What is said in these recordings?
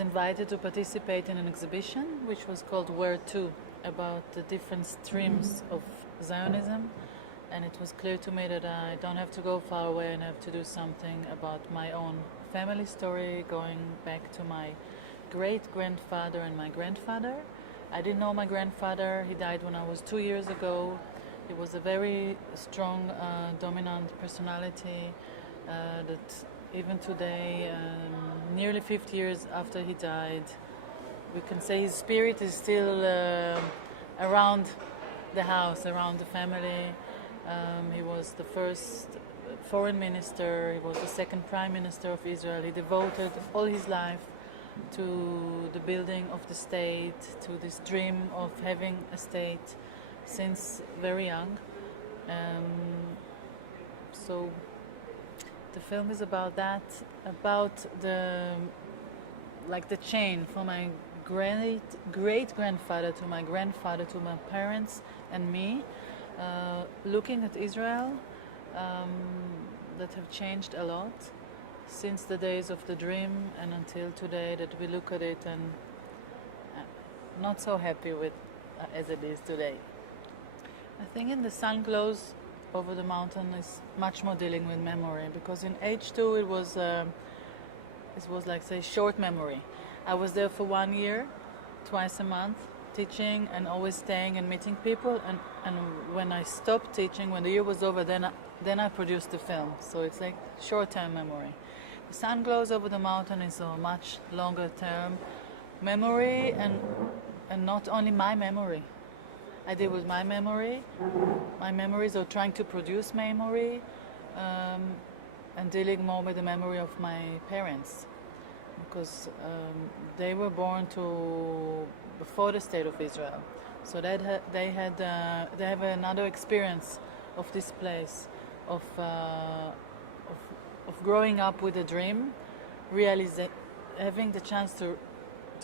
was invited to participate in an exhibition which was called Where To, about the different streams of Zionism, and it was clear to me that I don't have to go far away and have to do something about my own family story, going back to my great-grandfather and my grandfather. I didn't know my grandfather. He died when I was 2 years ago. He was a very strong, dominant personality that even today, nearly 50 years after he died, we can say his spirit is still around the house, around the family. He was the first foreign minister, he was the second prime minister of Israel. He devoted all his life to the building of the state, to this dream of having a state since very young. So the film is about that, about the chain from my great-grandfather to my grandfather to my parents and me, looking at Israel that have changed a lot since the days of the dream and until today, that we look at it and not so happy with as it is today. I think in The Sun Glows Over the Mountain is much more dealing with memory, because in H2 it was like, say, short memory. I was there for 1 year, twice a month, teaching and always staying and meeting people, and when I stopped teaching, when the year was over, then I produced the film. So it's like short-term memory. The Sun Glows Over the Mountain is a much longer-term memory, and not only my memory. I deal with my memory, my memories, or trying to produce memory, and dealing more with the memory of my parents, because they were born before the State of Israel, so they have another experience of this place, of growing up with a dream, having the chance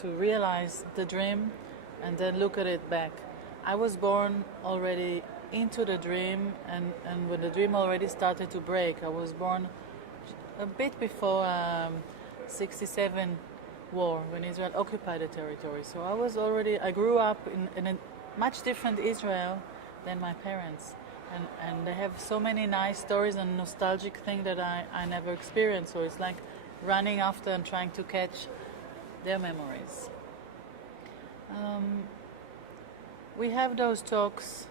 to realize the dream, and then look at it back. I was born already into the dream, and when the dream already started to break. I was born a bit before 67 war, when Israel occupied the territory. So I grew up in a much different Israel than my parents. And they have so many nice stories and nostalgic things that I never experienced. So it's like running after and trying to catch their memories. We have those talks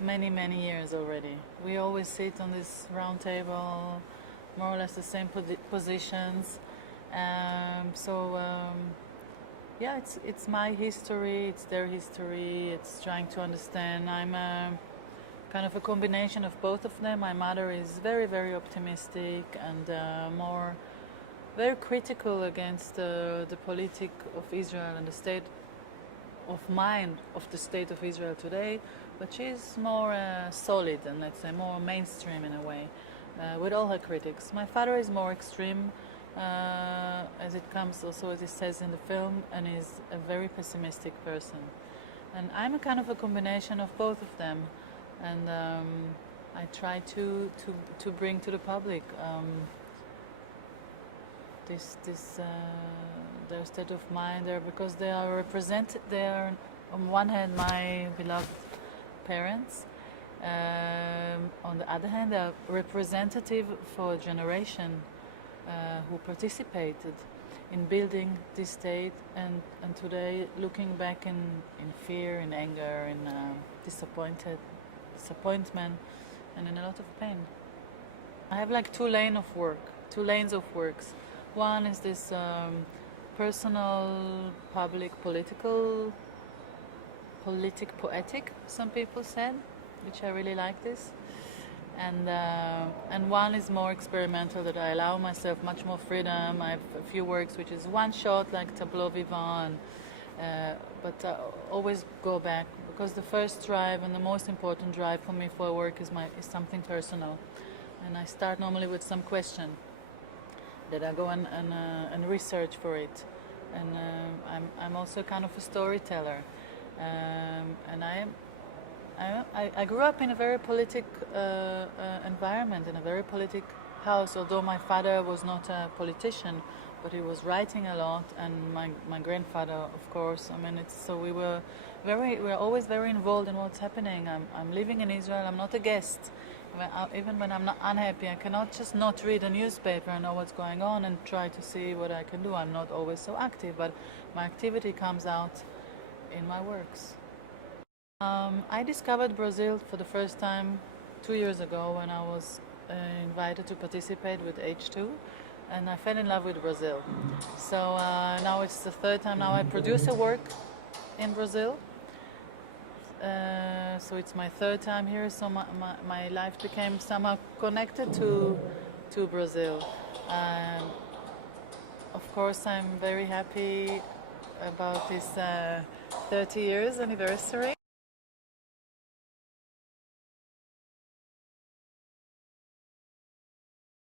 many, many years already. We always sit on this round table, more or less the same positions. Yeah, it's my history, it's their history, it's trying to understand. I'm kind of a combination of both of them. My mother is very, very optimistic and very critical against the politic of Israel and the state of mind of the state of Israel today, but she's more solid and, let's say, more mainstream in a way, with all her critics. My father is more extreme, as it comes also, as it says in the film, and is a very pessimistic person. And I'm a kind of a combination of both of them, and I try to bring to the public their state of mind there, because they are represented there. On one hand, my beloved parents. On the other hand, they are representative for a generation who participated in building this state, and today looking back in fear, in anger, in disappointment, and in a lot of pain. I have like two lanes of works. One is this personal, public, political, político-poética, some people said, which I really like this. And one is more experimental, that I allow myself much more freedom. I have a few works which is one shot, like tableau vivant, but always go back, because the first drive and the most important drive for me for a work is something personal. And I start normally with some question that I go and research for it. And I'm also kind of a storyteller, and I grew up in a very politic environment, in a very politic house. Although my father was not a politician, but he was writing a lot, and my grandfather, of course. I mean, we're always very involved in what's happening. I'm living in Israel. I'm not a guest. Even when I'm not unhappy, I cannot just not read a newspaper and know what's going on and try to see what I can do. I'm not always so active, but my activity comes out in my works. I discovered Brazil for the first time 2 years ago when I was invited to participate with H2, and I fell in love with Brazil. So now it's the third time now I produce a work in Brazil. So it's my third time here, so my life became somehow connected to Brazil. Of course, I'm very happy about this 30 years anniversary.